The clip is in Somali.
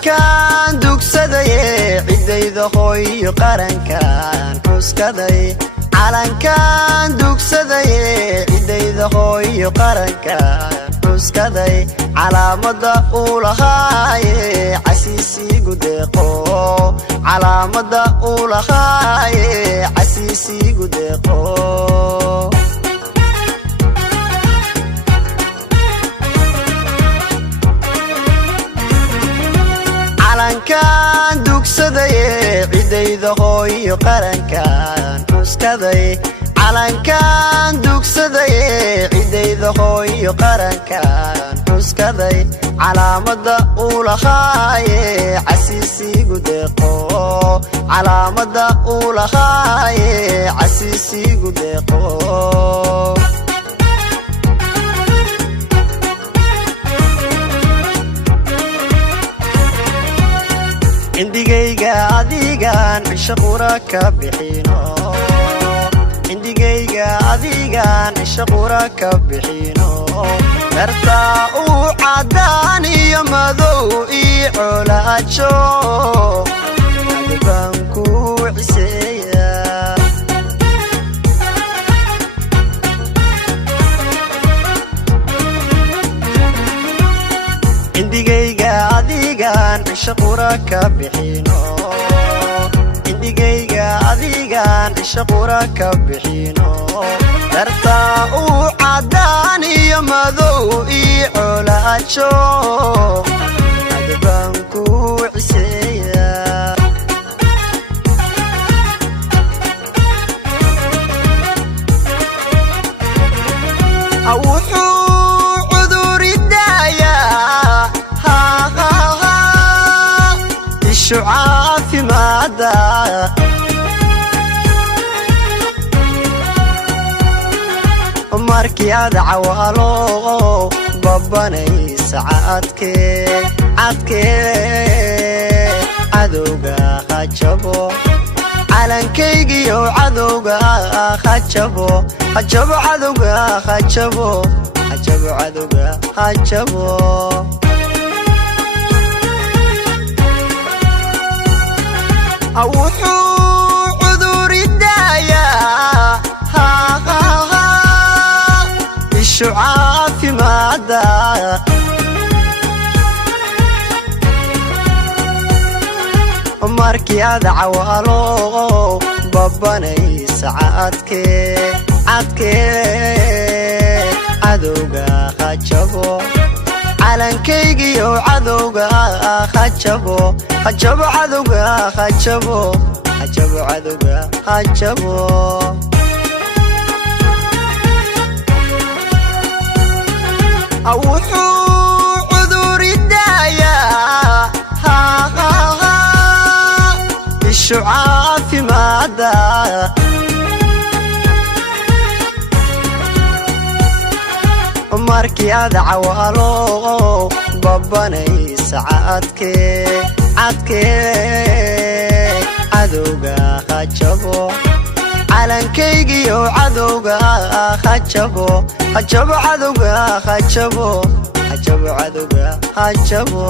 calankan dugsaday cidayda hooyo qarankan xuskaday calankan dugsaday cidayda hooyo qarankan xuskaday calaamada uu lahaaye casiisigu deeqo calaamada uu lahaaye casiisigu deeqo calankan dugsaday cidayda hooyo qarankan xuskaday calankan dugsaday cidayda hooyo qarankan xuskaday calaamada uu lahaaye casiisigu deeqo calaamada uu lahaaye casiisigu deeqo indigayga adigan cisho qura ka bixino indigayga adigan cisho qura ka bixino dartaa uu cadaan iyo madow ii colaajo adbaan ku ciseeya indigayga adigan cisho qura ka bixino indigayga adigan cisho qura ka bixino dartaa uu cadaan iyo madow ii colaajo adbaan ku ciseeya caafimaada markii aad cawaalo babanaysa cadkee cadowga hajabo calankaygiyo cadowga hajabo cadowga hajabo cadowga hajabo wuxuu cuduridayaa ishu caafimaada markii aad cawaalo babanaysa cadkee cadowga hajabo calankaygiyo cadowga hajabo cadowga hajabo cadowga hajabo wuxuu cuduridayaa ishu caafimaada markii aad cawaalo babanaysa cadkee cadowga hajabo calankaygiyo cadowga hajabo cadowga hajabo cadowga hajabo